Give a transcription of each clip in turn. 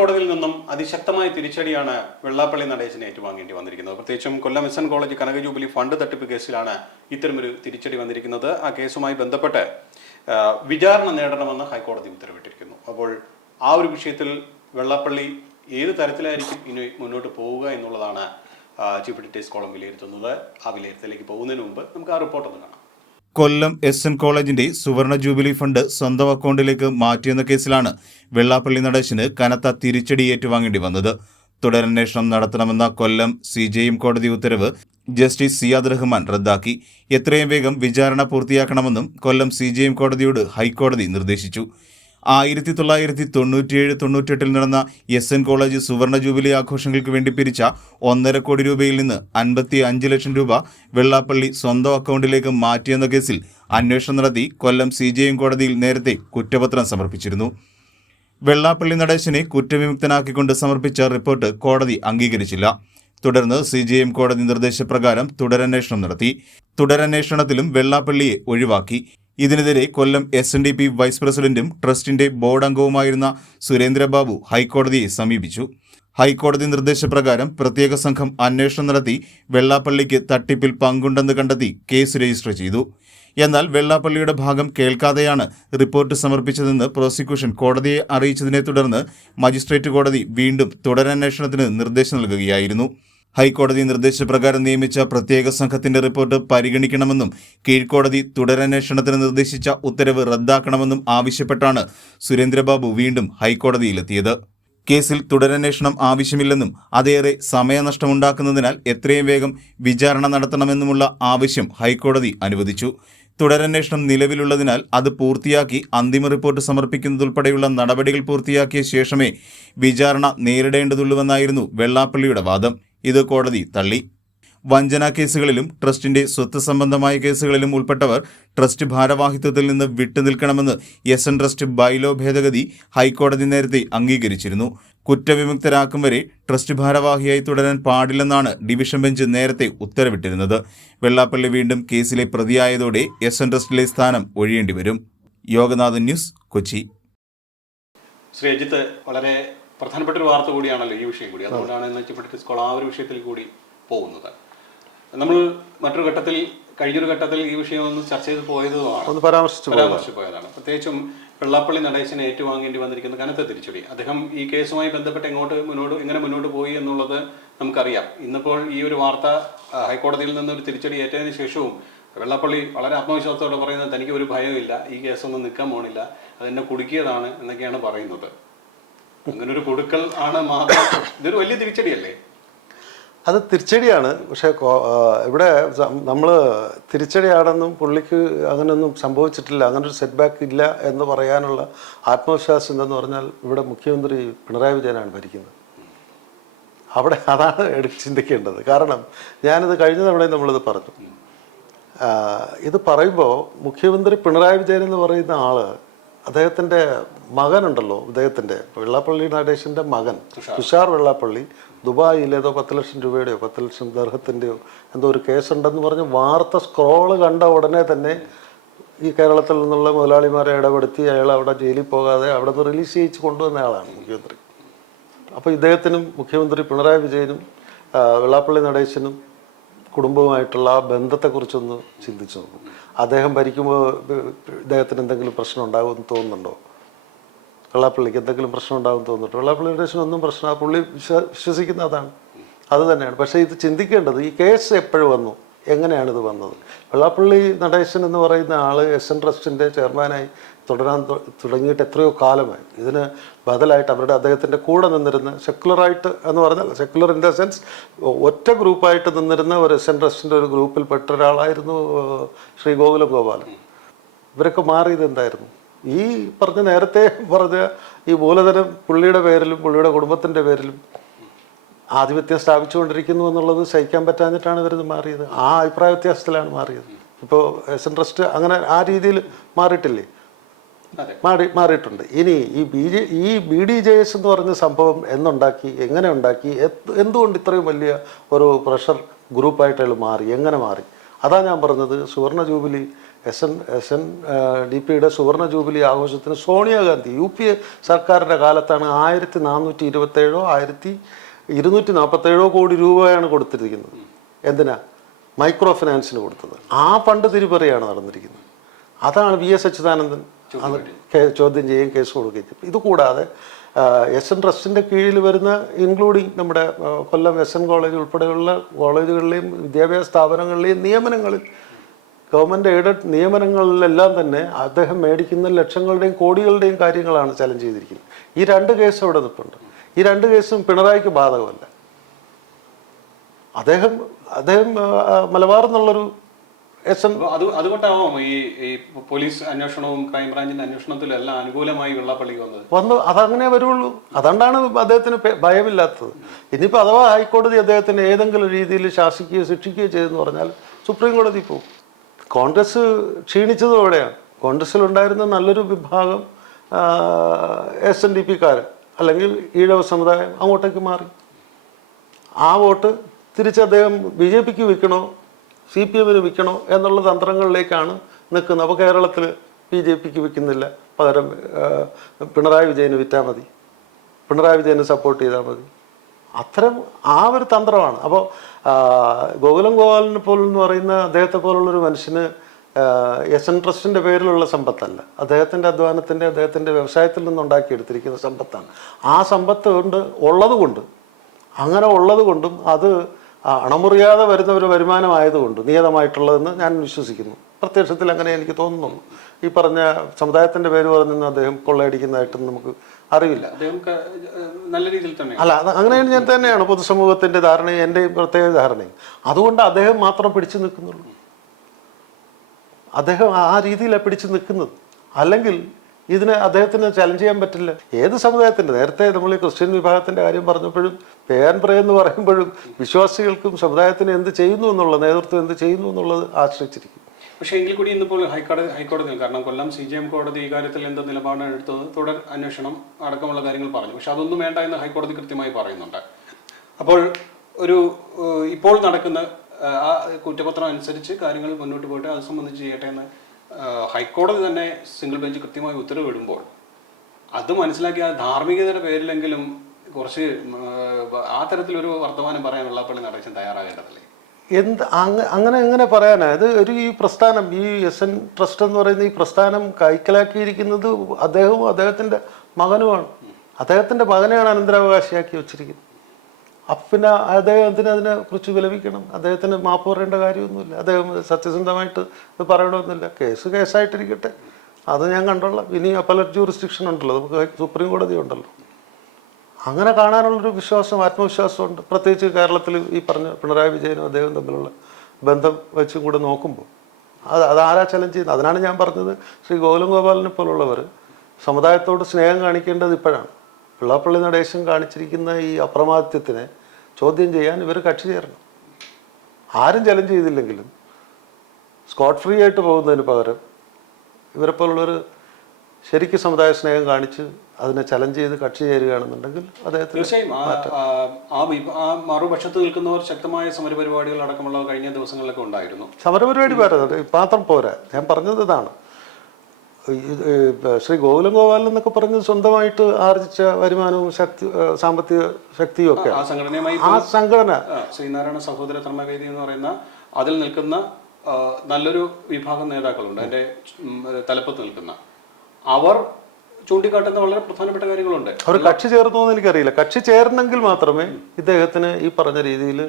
ഹൈക്കോടതിയിൽ നിന്നും അതിശക്തമായ തിരിച്ചടിയാണ് വെള്ളാപ്പള്ളി നടേശന് ഏറ്റുവാങ്ങേണ്ടി വന്നിരിക്കുന്നത്. പ്രത്യേകിച്ചും കൊല്ലം എസ് എൻ കോളേജ് കനക ജൂബിലി ഫണ്ട് തട്ടിപ്പ് കേസിലാണ് ഇത്തരമൊരു തിരിച്ചടി വന്നിരിക്കുന്നത്. ആ കേസുമായി ബന്ധപ്പെട്ട് വിചാരണ നേടണമെന്ന് ഹൈക്കോടതി ഉത്തരവിട്ടിരിക്കുന്നു. അപ്പോൾ ആ ഒരു വിഷയത്തിൽ വെള്ളാപ്പള്ളി ഏത് തരത്തിലായിരിക്കും ഇനി മുന്നോട്ട് പോവുക എന്നുള്ളതാണ് ചീഫ് ഡിറ്റേഴ്സ് കോളം വിലയിരുത്തുന്നത്. ആ വിലയിരുത്തലേക്ക് പോകുന്നതിന് മുമ്പ് നമുക്ക് ആ റിപ്പോർട്ടൊന്ന് കാണാം. കൊല്ലം എസ് എൻ കോളേജിന്റെ സുവർണ ജൂബിലി ഫണ്ട് സ്വന്തം അക്കൗണ്ടിലേക്ക് മാറ്റിയെന്ന കേസിലാണ് വെള്ളാപ്പള്ളി നടേശന് കനത്ത തിരിച്ചടി ഏറ്റുവാങ്ങേണ്ടി വന്നത്. തുടരന്വേഷണം നടത്തണമെന്ന കൊല്ലം സി ജെ കോടതി ഉത്തരവ് ജസ്റ്റിസ് സിയാദ് റഹ്മാൻ റദ്ദാക്കി. എത്രയും വേഗം വിചാരണ പൂർത്തിയാക്കണമെന്നും കൊല്ലം സി ജെ കോടതിയോട് ഹൈക്കോടതി നിർദ്ദേശിച്ചു. ആയിരത്തി തൊള്ളായിരത്തി തൊണ്ണൂറ്റിയേഴ് തൊണ്ണൂറ്റെട്ടിൽ നടന്ന എസ് എൻ കോളേജ് സുവർണ ജൂബിലി ആഘോഷങ്ങൾക്ക് വേണ്ടി പിരിച്ച ഒന്നര കോടി രൂപയിൽ നിന്ന് അൻപത്തി അഞ്ച് ലക്ഷം രൂപ വെള്ളാപ്പള്ളി സ്വന്തം അക്കൗണ്ടിലേക്ക് മാറ്റിയെന്ന കേസിൽ അന്വേഷണം നടത്തി കൊല്ലം സി കോടതിയിൽ നേരത്തെ കുറ്റപത്രം സമർപ്പിച്ചിരുന്നു. വെള്ളാപ്പള്ളി നടേശനെ കുറ്റവിമുക്തനാക്കിക്കൊണ്ട് സമർപ്പിച്ച റിപ്പോർട്ട് കോടതി അംഗീകരിച്ചില്ല. തുടർന്ന് സി ജി എം കോടതി നിർദ്ദേശപ്രകാരം തുടരന്വേഷണം നടത്തി. തുടരന്വേഷണത്തിലും വെള്ളാപ്പള്ളിയെ ഒഴിവാക്കി. ഇതിനെതിരെ Kollam S N D P vice പ്രസിഡന്റും ട്രസ്റ്റിന്റെ ബോർഡ് അംഗവുമായിരുന്ന സുരേന്ദ്രബാബു ഹൈക്കോടതിയെ സമീപിച്ചു. ഹൈക്കോടതി നിർദ്ദേശപ്രകാരം പ്രത്യേക സംഘം അന്വേഷണം നടത്തി വെള്ളാപ്പള്ളിക്ക് തട്ടിപ്പിൽ പങ്കുണ്ടെന്ന് കണ്ടെത്തി കേസ് രജിസ്റ്റർ ചെയ്തു. എന്നാൽ വെള്ളാപ്പള്ളിയുടെ ഭാഗം കേൾക്കാതെയാണ് റിപ്പോർട്ട് സമർപ്പിച്ചതെന്ന് പ്രോസിക്യൂഷൻ കോടതിയെ അറിയിച്ചതിനെ തുടർന്ന് മജിസ്ട്രേറ്റ് കോടതി വീണ്ടും തുടരന്വേഷണത്തിന് നിർദ്ദേശം നൽകുകയായിരുന്നു. ഹൈക്കോടതി നിർദ്ദേശപ്രകാരം നിയമിച്ച പ്രത്യേക സംഘത്തിന്റെ റിപ്പോർട്ട് പരിഗണിക്കണമെന്നും കീഴ്ക്കോടതി തുടരന്വേഷണത്തിന് നിർദ്ദേശിച്ച ഉത്തരവ് റദ്ദാക്കണമെന്നും ആവശ്യപ്പെട്ടാണ് സുരേന്ദ്രബാബു വീണ്ടും ഹൈക്കോടതിയിലെത്തിയത്. കേസിൽ തുടരന്വേഷണം ആവശ്യമില്ലെന്നും അതേറെ സമയനഷ്ടമുണ്ടാക്കുന്നതിനാൽ എത്രയും വേഗം വിചാരണ നടത്തണമെന്നുമുള്ള ആവശ്യം ഹൈക്കോടതി അനുവദിച്ചു. തുടരന്വേഷണം നിലവിലുള്ളതിനാൽ അത് പൂർത്തിയാക്കി അന്തിമ റിപ്പോർട്ട് സമർപ്പിക്കുന്നതുൾപ്പെടെയുള്ള നടപടികൾ പൂർത്തിയാക്കിയ ശേഷമേ വിചാരണ നേരിടേണ്ടതുള്ളൂവെന്നായിരുന്നു വെള്ളാപ്പള്ളിയുടെ വാദം. ഇത് കോടതി തള്ളി. വഞ്ചനാ കേസുകളിലും ട്രസ്റ്റിന്റെ സ്വത്ത് സംബന്ധമായ കേസുകളിലും ഉൾപ്പെട്ടവർ ട്രസ്റ്റ് ഭാരവാഹിത്വത്തിൽ നിന്ന് വിട്ടുനിൽക്കണമെന്ന് എസ് എൻ ട്രസ്റ്റ് ബൈലോ ഭേദഗതി ഹൈക്കോടതി നേരത്തെ അംഗീകരിച്ചിരുന്നു. കുറ്റവിമുക്തരാക്കും വരെ ട്രസ്റ്റ് ഭാരവാഹിയായി തുടരാൻ പാടില്ലെന്നാണ് ഡിവിഷൻ ബെഞ്ച് നേരത്തെ ഉത്തരവിട്ടിരുന്നത്. വെള്ളാപ്പള്ളി വീണ്ടും കേസിലെ പ്രതിയായതോടെ എസ് എൻ ട്രസ്റ്റിലെ സ്ഥാനം ഒഴിയേണ്ടി വരും യോഗനാഥൻ ന്യൂസ് കൊച്ചി. ശ്രീ അജിത്ത് വളരെ പ്രധാനപ്പെട്ട ഒരു വാർത്ത കൂടിയാണല്ലോ ഈ വിഷയം കൂടി. അതുകൊണ്ടാണ് എന്ന് ചീഫ് സ്കോൾ ആ ഒരു വിഷയത്തിൽ കൂടി പോകുന്നത്. നമ്മൾ മറ്റൊരു ഘട്ടത്തിൽ കഴിഞ്ഞൊരു ഘട്ടത്തിൽ ഈ വിഷയം ഒന്ന് ചർച്ച ചെയ്ത് പോയതുമാണ്. പരാമർശിച്ചു പോയതാണ്. പ്രത്യേകിച്ചും വെള്ളാപ്പള്ളി നടേശനെ ഏറ്റുവാങ്ങേണ്ടി വന്നിരിക്കുന്ന കനത്ത തിരിച്ചടി. അദ്ദേഹം ഈ കേസുമായി ബന്ധപ്പെട്ട് എങ്ങോട്ട് മുന്നോട്ട് എങ്ങനെ മുന്നോട്ട് പോയി എന്നുള്ളത് നമുക്കറിയാം. ഇന്നിപ്പോൾ ഈ ഒരു വാർത്ത ഹൈക്കോടതിയിൽ നിന്ന് ഒരു തിരിച്ചടി ഏറ്റതിന് ശേഷവും വെള്ളാപ്പള്ളി വളരെ ആത്മവിശ്വാസത്തോടെ പറയുന്നത് തനിക്ക് ഒരു ഭയമില്ല. ഈ കേസൊന്നും നിൽക്കാൻ പോണില്ല. അതെന്നെ കുടുക്കിയതാണ് എന്നൊക്കെയാണ് പറയുന്നത്. അങ്ങനെ കൊടുക്കൽ ആണ് മാത്രം. ഇതൊരു വലിയ തിരിച്ചടിയല്ലേ? അത് തിരിച്ചടിയാണ്. പക്ഷേ ഇവിടെ നമ്മൾ തിരിച്ചടിയാണെന്നും പുള്ളിക്ക് അങ്ങനെയൊന്നും സംഭവിച്ചിട്ടില്ല. അങ്ങനെ ഒരു സെറ്റ് ബാക്ക് ഇല്ല എന്ന് പറയാനുള്ള ആത്മവിശ്വാസം എന്തെന്ന് പറഞ്ഞാൽ ഇവിടെ മുഖ്യമന്ത്രി പിണറായി വിജയനാണ് ഭരിക്കുന്നത്. അവിടെ അതാണ് ചിന്തിക്കേണ്ടത്. കാരണം ഞാനിത് കഴിഞ്ഞ തവണയും നമ്മളിത് പറഞ്ഞു. ഇത് പറയുമ്പോൾ മുഖ്യമന്ത്രി പിണറായി വിജയൻ എന്ന് പറയുന്ന ആൾ അദ്ദേഹത്തിന്റെ മകനുണ്ടല്ലോ അദ്ദേഹത്തിന്റെ വെള്ളാപ്പള്ളി നടേശന്റെ മകൻ തുഷാർ. വെള്ളാപ്പള്ളി ദുബായിൽ ഏതോ പത്ത് ലക്ഷം രൂപയുടെയോ പത്ത് ലക്ഷം ദർഹത്തിന്റെയോ എന്തോ ഒരു കേസുണ്ടെന്ന് പറഞ്ഞ് വാർത്ത സ്ക്രോൾ കണ്ട ഉടനെ തന്നെ ഈ കേരളത്തിൽ നിന്നുള്ള മുതലാളിമാരെ ഇടപെടുത്തി അയാൾ അവിടെ ജയിലിൽ പോകാതെ അവിടെ നിന്ന് റിലീസ് ചെയ്യിച്ച് കൊണ്ടുവന്ന ആളാണ് മുഖ്യമന്ത്രി. അപ്പോൾ ഇദ്ദേഹത്തിനും മുഖ്യമന്ത്രി പിണറായി വിജയനും വെള്ളാപ്പള്ളി നടേശനും കുടുംബവുമായിട്ടുള്ള ആ ബന്ധത്തെക്കുറിച്ചൊന്ന് ചിന്തിച്ചു നോക്കും. അദ്ദേഹം ഭരിക്കുമ്പോൾ ഇദ്ദേഹത്തിന് എന്തെങ്കിലും പ്രശ്നം ഉണ്ടാകുമെന്ന് തോന്നുന്നുണ്ടോ? വെള്ളാപ്പള്ളിക്ക് എന്തെങ്കിലും പ്രശ്നം ഉണ്ടാകുമെന്ന് തോന്നുന്നുണ്ടോ? വെള്ളാപ്പള്ളി നടേശന് ഒന്നും പ്രശ്നം പുള്ളി വിശ്വ വിശ്വസിക്കുന്ന അതാണ്. അത് തന്നെയാണ്. പക്ഷേ ഇത് ചിന്തിക്കേണ്ടത് ഈ കേസ് എപ്പോഴും വന്നു. എങ്ങനെയാണ് ഇത് വന്നത്? വെള്ളാപ്പള്ളി നടേശൻ എന്ന് പറയുന്ന ആൾ എസ് എൻ ട്രസ്റ്റിന്റെ ചെയർമാനായി തുടരാൻ തുടങ്ങിയിട്ട് എത്രയോ കാലമായി. ഇതിന് ബദലായിട്ട് അവരുടെ അദ്ദേഹത്തിന്റെ കൂടെ നിന്നിരുന്ന സെക്കുലറായിട്ട് എന്ന് പറഞ്ഞാൽ സെക്കുലർ ഇൻ ദ സെൻസ് ഒറ്റ ഗ്രൂപ്പായിട്ട് നിന്നിരുന്ന ഒരു എസ് എൻ ട്രസ്റ്റിന്റെ ഒരു ഗ്രൂപ്പിൽപ്പെട്ട ഒരാളായിരുന്നു ശ്രീ ഗോകുലം ഗോപാലൻ ഇവരൊക്കെ മാറിയത് എന്തായിരുന്നു? ഈ പറഞ്ഞ നേരത്തെ പറഞ്ഞ ഈ മൂലധനം പുള്ളിയുടെ പേരിലും പുള്ളിയുടെ കുടുംബത്തിന്റെ പേരിലും ആധിപത്യം സ്ഥാപിച്ചുകൊണ്ടിരിക്കുന്നു എന്നുള്ളത് സഹിക്കാൻ പറ്റാഞ്ഞിട്ടാണ് ഇവരിത് മാറിയത്. ആ അഭിപ്രായ വ്യത്യാസത്തിലാണ് മാറിയത്. ഇപ്പോൾ എസ് എൻ ട്രസ്റ്റ് അങ്ങനെ ആ രീതിയിൽ മാറിയിട്ടില്ലേ? മാറി മാറിയിട്ടുണ്ട്. ഇനി ഈ ബി ജെ ഈ ബി ഡി ജെ എസ് എന്ന് പറഞ്ഞ സംഭവം എന്നുണ്ടാക്കി എങ്ങനെ ഉണ്ടാക്കി എന്ത്- എന്തുകൊണ്ട് ഇത്രയും വലിയ ഒരു പ്രഷർ ഗ്രൂപ്പായിട്ട് അയാൾ മാറി എങ്ങനെ മാറി? അതാ ഞാൻ പറഞ്ഞത് സുവർണ jubilee S N S N D പിയുടെ സുവർണ ജൂബിലി ആഘോഷത്തിന് സോണിയാഗാന്ധി യു പി എ സർക്കാരിന്റെ കാലത്താണ് ആയിരത്തി നാനൂറ്റി ഇരുപത്തേഴോ ആയിരത്തി ഇരുന്നൂറ്റി നാൽപ്പത്തേഴോ കോടി രൂപയാണ് കൊടുത്തിരിക്കുന്നത്. എന്തിനാ? മൈക്രോ ഫിനാൻസിന് കൊടുത്തത്. ആ ഫണ്ട് തിരിപ്പറിയാണ് നടന്നിരിക്കുന്നത്. അതാണ് വി എസ് അച്യുതാനന്ദൻ ചോദ്യം ചെയ്യുകയും കേസ് കൊടുക്കുകയും ഇത് കൂടാതെ എസ് എൻ ട്രസ്റ്റിന്റെ കീഴിൽ വരുന്ന ഇൻക്ലൂഡിങ് നമ്മുടെ കൊല്ലം എസ് എൻ കോളേജ് ഉൾപ്പെടെയുള്ള കോളേജുകളിലെയും വിദ്യാഭ്യാസ സ്ഥാപനങ്ങളിലെയും നിയമനങ്ങളിൽ ഗവൺമെന്റ് എയ്ഡഡ് നിയമനങ്ങളിലെല്ലാം തന്നെ അദ്ദേഹം മേടിക്കുന്ന ലക്ഷങ്ങളുടെയും കോടികളുടെയും കാര്യങ്ങളാണ് ചലഞ്ച് ചെയ്തിരിക്കുന്നത്. ഈ രണ്ട് കേസ് അവിടെ നിൽപ്പുണ്ട്. ഈ രണ്ട് കേസും പിണറായിക്ക് ബാധകമല്ല. അദ്ദേഹം അദ്ദേഹം മലബാർ എന്നുള്ളൊരു എസ് എൻ അത് അതുകൊണ്ടാവാം ഈ പോലീസ് അന്വേഷണവും ക്രൈംബ്രാഞ്ചിന്റെ അന്വേഷണത്തിലും എല്ലാം അനുകൂലമായി വെള്ളാപ്പള്ളിക്ക് വന്നത്. വന്നു അതങ്ങനെ വരുള്ളൂ. അതുകൊണ്ടാണ് അദ്ദേഹത്തിന് ഭയമില്ലാത്തത്. ഇനിയിപ്പോൾ അഥവാ ഹൈക്കോടതി അദ്ദേഹത്തിന് ഏതെങ്കിലും രീതിയിൽ ശാസിക്കുകയോ ശിക്ഷിക്കുകയോ ചെയ്തെന്ന് പറഞ്ഞാൽ സുപ്രീം കോടതി പോകും. കോൺഗ്രസ് ക്ഷീണിച്ചതോടെയാണ്. കോൺഗ്രസിൽ കോൺഗ്രസ്സിലുണ്ടായിരുന്ന നല്ലൊരു വിഭാഗം എസ് എൻ ഡി പിക്കാർ അല്ലെങ്കിൽ ഈഴവ സമുദായം അങ്ങോട്ടേക്ക് മാറി. ആ വോട്ട് തിരിച്ച് അദ്ദേഹം ബി ജെ പിക്ക് വിൽക്കണോ സി പി എമ്മിന് വിൽക്കണോ എന്നുള്ള തന്ത്രങ്ങളിലേക്കാണ് നിൽക്കുന്നത്. അപ്പോൾ കേരളത്തിൽ ബി ജെ പിക്ക് വിൽക്കുന്നില്ല. പകരം പിണറായി വിജയന് വിറ്റാൽ മതി. പിണറായി വിജയനെ സപ്പോർട്ട് ചെയ്താൽ മതി. അത്തരം ആ ഒരു തന്ത്രമാണ്. അപ്പോൾ ഗോകുലം ഗോപാലിനെ പോലെന്ന് പറയുന്ന അദ്ദേഹത്തെ പോലുള്ളൊരു മനുഷ്യന് എസ് എൻ ട്രസ്റ്റിന്റെ പേരിലുള്ള സമ്പത്തല്ല. അദ്ദേഹത്തിന്റെ അധ്വാനത്തിന്റെ അദ്ദേഹത്തിന്റെ വ്യവസായത്തിൽ നിന്നുണ്ടാക്കിയെടുത്തിരിക്കുന്ന സമ്പത്താണ്. ആ സമ്പത്ത് കൊണ്ട് ഉള്ളത് കൊണ്ട് അങ്ങനെ ഉള്ളത് കൊണ്ടും അത് അണമുറിയാതെ വരുന്ന ഒരു വരുമാനമായതുകൊണ്ട് നിയതമായിട്ടുള്ളതെന്ന് ഞാൻ വിശ്വസിക്കുന്നു. പ്രത്യക്ഷത്തിൽ അങ്ങനെ എനിക്ക് തോന്നുന്നു ഈ പറഞ്ഞ സമുദായത്തിന്റെ പേര് പറഞ്ഞൊന്നും അദ്ദേഹം കൊള്ളയടിക്കുന്നതായിട്ടൊന്നും നമുക്ക് അറിയില്ല നല്ല രീതിയിൽ തന്നെ. അല്ല അങ്ങനെ അങ്ങനെയാണ് ഞാൻ തന്നെയാണ് പൊതുസമൂഹത്തിന്റെ ധാരണയും എന്റെ പ്രത്യേക ധാരണയും. അതുകൊണ്ട് അദ്ദേഹം മാത്രം പിടിച്ചു നിൽക്കുന്നുള്ളൂ. അദ്ദേഹം ആ രീതിയിലാണ് പിടിച്ചു നിൽക്കുന്നത്. അല്ലെങ്കിൽ ഇതിനെ അദ്ദേഹത്തിന് ചലഞ്ച് ചെയ്യാൻ പറ്റില്ല. ഏത് സമുദായത്തിന്റെ നേരത്തെ നമ്മൾ ഈ ക്രിസ്ത്യൻ വിഭാഗത്തിന്റെ കാര്യം പറഞ്ഞപ്പോഴും പേൻ എന്ന് പറയുമ്പോഴും വിശ്വാസികൾക്കും സമുദായത്തിന് എന്ത് ചെയ്യുന്നു എന്നുള്ളത് നേതൃത്വം എന്ത് ചെയ്യുന്നു എന്നുള്ളത് ആശ്രയിച്ചിരിക്കും. പക്ഷേ എങ്കിൽ കൂടി ഇന്നിപ്പോൾ ഹൈക്കോടതി ഹൈക്കോടതിയിൽ കാരണം കൊല്ലം സി ജി എം കോടതി ഈ കാര്യത്തിൽ എന്ത് നിലപാടാണ് എടുത്തത്? തുടർ അന്വേഷണം അടക്കമുള്ള കാര്യങ്ങൾ പറഞ്ഞു. പക്ഷെ അതൊന്നും വേണ്ട എന്ന് ഹൈക്കോടതി കൃത്യമായി പറയുന്നുണ്ട്. അപ്പോൾ ഒരു ഇപ്പോൾ നടക്കുന്ന ആ കുറ്റപത്രം അനുസരിച്ച് കാര്യങ്ങൾ മുന്നോട്ട് പോയിട്ട് അത് സംബന്ധിച്ച് ചെയ്യട്ടെ എന്ന് ഹൈക്കോടതി തന്നെ സിംഗിൾ ബെഞ്ച് കൃത്യമായി ഉത്തരവിടുമ്പോൾ അത് മനസ്സിലാക്കി ആ ധാർമ്മികതയുടെ പേരിലെങ്കിലും കുറച്ച് ആ തരത്തിലൊരു വർത്തമാനം പറയാനുള്ള വെള്ളാപ്പള്ളി നടേശൻ തയ്യാറാകേണ്ടതല്ലേ? എന്ത് അങ്ങ അങ്ങനെ എങ്ങനെ പറയാനാ? ഇത് ഒരു ഈ പ്രസ്ഥാനം ഈ എസ് എൻ ട്രസ്റ്റ് എന്ന് പറയുന്ന ഈ പ്രസ്ഥാനം കൈക്കലാക്കിയിരിക്കുന്നത് അദ്ദേഹവും അദ്ദേഹത്തിന്റെ മകനുമാണ്. അദ്ദേഹത്തിന്റെ മകനെയാണ് അനന്തരാവകാശിയാക്കി വെച്ചിരിക്കുന്നത്. അപ്പം പിന്നെ അദ്ദേഹത്തിന് അതിനെ കുറിച്ച് വിലപിക്കണം. അദ്ദേഹത്തിന് മാപ്പ് പറയേണ്ട കാര്യമൊന്നുമില്ല. അദ്ദേഹം സത്യസന്ധമായിട്ട് ഇത് പറയണമെന്നില്ല. കേസ് കേസായിട്ടിരിക്കട്ടെ. അത് ഞാൻ കണ്ടോളാം ഇനി അപ്പലറ്റ് ജൂറിസ്ഡിക്ഷൻ ഉണ്ടല്ലോ. നമുക്ക് സുപ്രീം കോടതി ഉണ്ടല്ലോ. അങ്ങനെ കാണാനുള്ളൊരു വിശ്വാസം ആത്മവിശ്വാസമുണ്ട്. പ്രത്യേകിച്ച് കേരളത്തിൽ ഈ പറഞ്ഞ പിണറായി വിജയനും അദ്ദേഹം തമ്മിലുള്ള ബന്ധം വെച്ചും കൂടെ നോക്കുമ്പോൾ. അത് അതാരാ ചലഞ്ച് ചെയ്യുന്നത്? അതിനാണ് ഞാൻ പറഞ്ഞത് ശ്രീ ഗോകുലം ഗോപാലിനെ പോലുള്ളവർ സമുദായത്തോട് സ്നേഹം കാണിക്കേണ്ടത് ഇപ്പോഴാണ്. വെള്ളാപ്പള്ളി നടേശൻ കാണിച്ചിരിക്കുന്ന ഈ അപ്രമാദിത്യത്തിന് ചോദ്യം ചെയ്യാൻ ഇവർ കക്ഷി ചേരണം. ആരും ചലഞ്ച് ചെയ്തില്ലെങ്കിലും സ്കോട്ട് ഫ്രീ ആയിട്ട് പോകുന്നതിന് പകരം ഇവരെ പോലുള്ളൊരു ശരിക്കും സമുദായ സ്നേഹം കാണിച്ച് അതിനെ ചലഞ്ച് ചെയ്ത് കക്ഷി ചേരുകയാണെന്നുണ്ടെങ്കിൽ അദ്ദേഹത്തിന് തീർച്ചയായും. ആ മറുപക്ഷത്ത് നിൽക്കുന്നവർ ശക്തമായ സമരപരിപാടികൾ അടക്കമുള്ള കഴിഞ്ഞ ദിവസങ്ങളിലൊക്കെ ഉണ്ടായിരുന്നു. സമരപരിപാടി വേറെ മാത്രം പോരാ. ഞാൻ പറഞ്ഞത് ഇതാണ്. ശ്രീ ഗോകുലം ഗോപാലൻ എന്നൊക്കെ പറഞ്ഞ് സ്വന്തമായിട്ട് ആർജിച്ച വരുമാനവും ശക്തി സാമ്പത്തിക ശക്തിയും ഒക്കെ. ആ സംഘടനയുമായി ആ സംഘടന. ശ്രീനാരായണ സഹോദര ധർമ്മവേദി എന്ന് പറയുന്ന അതിൽ നിൽക്കുന്ന നല്ലൊരു വിഭാഗം നേതാക്കളുണ്ട്. അതിന്റെ തലപ്പത്ത് നിൽക്കുന്ന. അവർ ചൂണ്ടിക്കാട്ടുന്ന വളരെ പ്രധാനപ്പെട്ട കാര്യങ്ങളുണ്ട്. അവർ കക്ഷി ചേർന്നു എന്ന് എനിക്കറിയില്ല. കക്ഷി ചേരണമെങ്കിൽ മാത്രമേ ഇദ്ദേഹത്തിന് ഈ പറഞ്ഞ രീതിയിൽ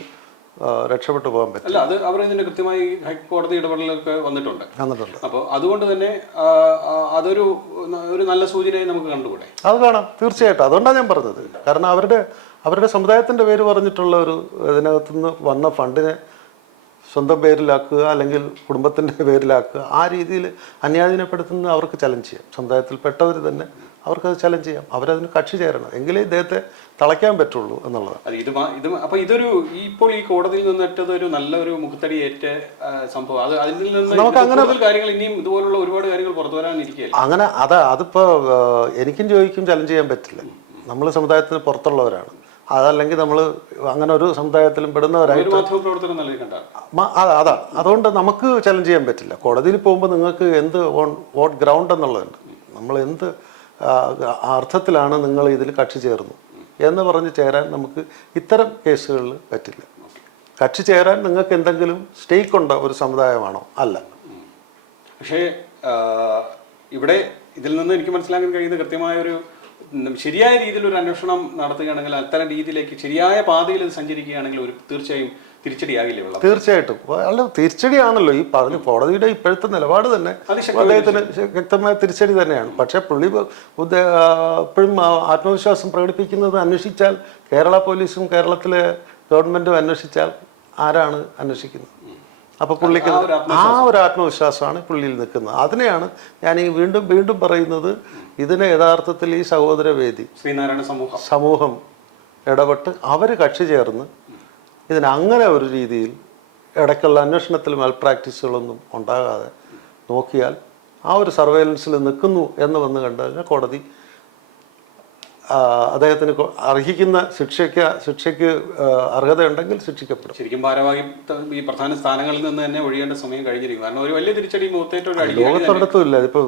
രക്ഷപ്പെട്ടു പോകാൻ പറ്റും. അല്ല അത് അവർ ഇതിന്റെ കൃത്യമായി ഹൈക്കോടതി ഇടപെടലൊക്കെ വന്നിട്ടുണ്ട്. വന്നിട്ടുണ്ട്. അപ്പോൾ അതുകൊണ്ട് തന്നെ അതൊരു ഒരു നല്ല സൂചനയായി നമുക്ക് കണ്ടുകൂടെ? അത് കാണാം തീർച്ചയായിട്ടും. അതുകൊണ്ടാണ് ഞാൻ പറഞ്ഞത്. കാരണം അവരുടെ അവരുടെ സമുദായത്തിന്റെ പേര് പറഞ്ഞിട്ടുള്ള ഒരു ഇതിനകത്തുനിന്ന് വന്ന ഫണ്ടിനെ സ്വന്തം പേരിലാക്കുക അല്ലെങ്കിൽ കുടുംബത്തിന്റെ പേരിലാക്കുക ആ രീതിയിൽ അന്യാധീനപ്പെടുത്തുന്ന അവർക്ക് ചലഞ്ച് ചെയ്യാം. സമുദായത്തിൽപ്പെട്ടവർ തന്നെ അവർക്കത് ചലഞ്ച് ചെയ്യാം. അവരതിന് കക്ഷി ചേരണം. എങ്കിലേ ഇദ്ദേഹത്തെ തളയ്ക്കാൻ പറ്റുള്ളൂ എന്നുള്ളതാണ് ഇത് ഇത് അപ്പോൾ അപ്പൊ ഇതൊരു ഇപ്പോൾ ഈ കോടതിയിൽ നിന്നിട്ടത് ഒരു നല്ലൊരു മുഖത്തടി ഏറ്റ സംഭവം. അത് അതിൽ നിന്ന് നമുക്ക് അങ്ങനെ കാര്യങ്ങൾ ഇനിയും ഇതുപോലുള്ള ഒരുപാട് കാര്യങ്ങൾ പുറത്തു വരാനിരിക്കുകയല്ലേ അങ്ങനെ അതാ അതിപ്പോ എനിക്കും ജോയിക്കും ചലഞ്ച് ചെയ്യാൻ പറ്റില്ല. നമ്മൾ സമുദായത്തിന് പുറത്തുള്ളവരാണ്. അതല്ലെങ്കിൽ നമ്മൾ അങ്ങനെ ഒരു സമുദായത്തിലും പെടുന്നവരായിട്ട് അതാണ് അതുകൊണ്ട് നമുക്ക് ചലഞ്ച് ചെയ്യാൻ പറ്റില്ല. കോടതിയിൽ പോകുമ്പോൾ നിങ്ങൾക്ക് എന്ത് ഓൺ വോട്ട് ഗ്രൗണ്ട് എന്നുള്ളതുണ്ട്. നമ്മൾ എന്ത് അർത്ഥത്തിലാണ് നിങ്ങൾ ഇതിൽ കക്ഷി ചേർന്നു. എന്ന് പറഞ്ഞ് ചേരാൻ നമുക്ക് ഇത്തരം കേസുകളിൽ പറ്റില്ല. കക്ഷി ചേരാൻ നിങ്ങൾക്ക് എന്തെങ്കിലും സ്റ്റേക്ക് ഉണ്ടോ ഒരു സമുദായമാണോ? അല്ല. പക്ഷേ ഇവിടെ ഇതിൽ നിന്ന് എനിക്ക് മനസ്സിലാക്കാൻ കഴിയുന്ന കൃത്യമായ ഒരു ശരിയായ രീതിയിൽ ഒരു അന്വേഷണം നടത്തുകയാണെങ്കിൽ അത്തരം രീതിയിലേക്ക് ശരിയായ പാതയിൽ സഞ്ചരിക്കുകയാണെങ്കിൽ ഒരു തീർച്ചയായും തിരിച്ചടിയാകില്ലേ തീർച്ചയായിട്ടും. അല്ല തിരിച്ചടിയാണല്ലോ. ഈ പറഞ്ഞ കോടതിയുടെ ഇപ്പോഴത്തെ നിലപാട് തന്നെ അദ്ദേഹത്തിന് വ്യക്തമായ തിരിച്ചടി തന്നെയാണ്. പക്ഷേ പുള്ളി ഇപ്പോഴും ആത്മവിശ്വാസം പ്രകടിപ്പിക്കുന്നത് അന്വേഷിച്ചാൽ കേരള പോലീസും കേരളത്തിലെ ഗവൺമെന്റും അന്വേഷിച്ചാൽ ആരാണ് അന്വേഷിക്കുന്നത്? അപ്പൊ പുള്ളിക്ക് ആ ഒരു ആത്മവിശ്വാസമാണ് പുള്ളിയിൽ നിൽക്കുന്നത്. അതിനെയാണ് ഞാൻ ഈ വീണ്ടും വീണ്ടും പറയുന്നത് ഇതിനെ യഥാർത്ഥത്തിൽ ഈ സഹോദരവേദി ശ്രീനാരായണ സമൂഹം. സമൂഹം ഇടപെട്ട് അവർ കക്ഷി ചേർന്ന് ഇതിന് അങ്ങനെ ഒരു രീതിയിൽ ഇടയ്ക്കുള്ള അന്വേഷണത്തിൽ മെൽ പ്രാക്ടീസുകളൊന്നും ഉണ്ടാകാതെ നോക്കിയാൽ ആ ഒരു സർവൈലൻസിൽ നിൽക്കുന്നു എന്ന് വന്ന് കണ്ടു കോടതി അദ്ദേഹത്തിന് അർഹിക്കുന്ന ശിക്ഷയ്ക്ക് ശിക്ഷയ്ക്ക് അർഹതയുണ്ടെങ്കിൽ ശിക്ഷിക്കപ്പെടും. ശരിക്കും ഭാരവാഹി ഈ പ്രധാന സ്ഥാനങ്ങളിൽ നിന്ന് തന്നെ ഒഴിയേണ്ട സമയം കഴിഞ്ഞിരിക്കും കാരണം ഒരു വലിയ തിരിച്ചടി ലോകത്തൊരിടത്തും ഇല്ല. ഇപ്പൊ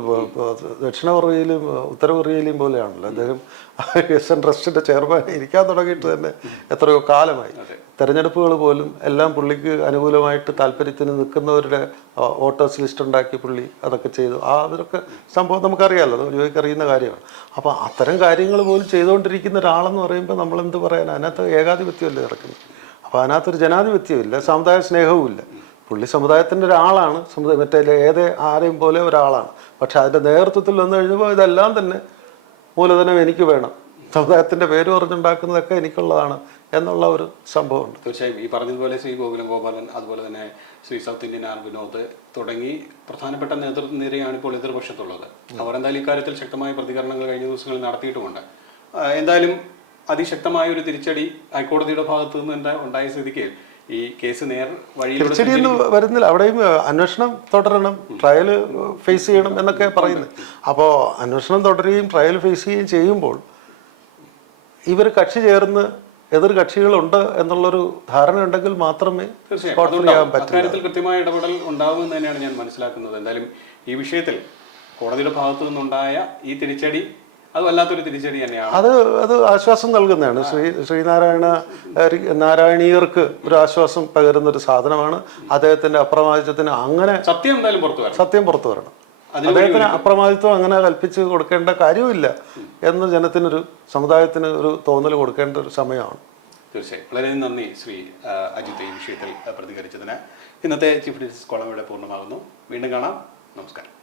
ദക്ഷിണ കൊറിയയിലും ഉത്തര കൊറിയയിലും പോലെയാണല്ലോ. അദ്ദേഹം എൻ ട്രസ്റ്റിന്റെ ചെയർമാൻ ഇരിക്കാൻ തുടങ്ങിയിട്ട് തന്നെ എത്രയോ കാലമായി. തെരഞ്ഞെടുപ്പുകൾ പോലും എല്ലാം പുള്ളിക്ക് അനുകൂലമായിട്ട് താല്പര്യത്തിന് നിൽക്കുന്നവരുടെ വോട്ടേഴ്സ് ലിസ്റ്റ് ഉണ്ടാക്കി പുള്ളി അതൊക്കെ ചെയ്തു. ആ അതൊക്കെ സംഭവം നമുക്കറിയാമല്ലോ അത് ജോലിക്ക് അറിയുന്ന കാര്യമാണ്. അപ്പോൾ അത്തരം കാര്യങ്ങൾ പോലും ചെയ്തുകൊണ്ടിരിക്കുന്ന ഒരാളെന്ന് പറയുമ്പോൾ നമ്മൾ എന്ത് പറയാൻ അതിനകത്ത് ഏകാധിപത്യമല്ലേ നടക്കുന്നത്. അപ്പോൾ അതിനകത്തൊരു ജനാധിപത്യമില്ല സമുദായ സ്നേഹവുമില്ല. പുള്ളി സമുദായത്തിന്റെ ഒരാളാണ്. സമുദായ മറ്റേ ഏത് ആരെയും പോലെ ഒരാളാണ്. പക്ഷെ അതിന്റെ നേതൃത്വത്തിൽ വന്നു കഴിഞ്ഞപ്പോൾ ഇതെല്ലാം തന്നെ മൂലധനം എനിക്ക് വേണം. സമുദായത്തിന്റെ പേര് പറഞ്ഞുണ്ടാക്കുന്നതൊക്കെ എനിക്കുള്ളതാണ് എന്നുള്ള ഒരു സംഭവമുണ്ട്. തീർച്ചയായും. ഈ പറഞ്ഞതുപോലെ ശ്രീ ഗോകുലം ഗോപാലൻ അതുപോലെ തന്നെ Shri south Indian R Vinod തുടങ്ങി പ്രധാനപ്പെട്ട നേതൃത്വ നിരയാണ് ഇപ്പോൾ എതിർപക്ഷത്തുള്ളത്. അവർ എന്തായാലും ഇക്കാര്യത്തിൽ ശക്തമായ പ്രതികരണങ്ങൾ കഴിഞ്ഞ ദിവസങ്ങളിൽ നടത്തിയിട്ടുമുണ്ട്. എന്തായാലും അതിശക്തമായ ഒരു തിരിച്ചടി ഹൈക്കോടതിയുടെ ഭാഗത്തു നിന്ന് ഉണ്ടായ സ്ഥിതിക്ക് ഈ കേസ് നേർ തിരിച്ചടിയൊന്നും വരുന്നില്ല. അവിടെയും അന്വേഷണം തുടരണം ട്രയൽ ഫേസ് ചെയ്യണം എന്നൊക്കെ പറയുന്നത്. അപ്പോൾ അന്വേഷണം തുടരുകയും ട്രയൽ ഫേസ് ചെയ്യുകയും ചെയ്യുമ്പോൾ ഇവർ കക്ഷി ചേർന്ന് എതിർ കക്ഷികളുണ്ട് എന്നുള്ളൊരു ധാരണ ഉണ്ടെങ്കിൽ മാത്രമേ അക്കാര്യത്തിൽ കൃത്യമായ ഇടപെടൽ ഉണ്ടാവുമെന്ന് തന്നെയാണ് ഞാൻ മനസ്സിലാക്കുന്നത്. എന്തായാലും ഈ വിഷയത്തിൽ കോടതിയുടെ ഭാഗത്തു നിന്നുണ്ടായ ഈ തിരിച്ചടി അത് വല്ലാത്തൊരു തിരിച്ചടി തന്നെയാണ്. അത് അത് ആശ്വാസം നൽകുന്നതാണ്. ശ്രീ ശ്രീനാരായണ നാരായണീയർക്ക് ഒരു ആശ്വാസം പകരുന്ന ഒരു സാധനമാണ്. അദ്ദേഹത്തിന്റെ അപ്രമാദിത്വത്തിന് അങ്ങനെ സത്യം എന്തായാലും പുറത്തു വരണം. സത്യം പുറത്തു വരണം. അദ്ദേഹത്തിന് അപ്രമാദിത്വം അങ്ങനെ കൽപ്പിച്ച് കൊടുക്കേണ്ട കാര്യമില്ല എന്ന് ജനത്തിനൊരു സമുദായത്തിന് ഒരു തോന്നൽ കൊടുക്കേണ്ട ഒരു സമയമാണ്. തീർച്ചയായും. വളരെ നന്ദി ശ്രീ ആ, അജിത്ത് ഈ വിഷയത്തിൽ പ്രതികരിച്ചതിന്. ഇന്നത്തെ ചീഫ് ജസ്റ്റിസ് കോളം ഇവിടെ പൂർണമാകുന്നു. വീണ്ടും കാണാം. നമസ്കാരം.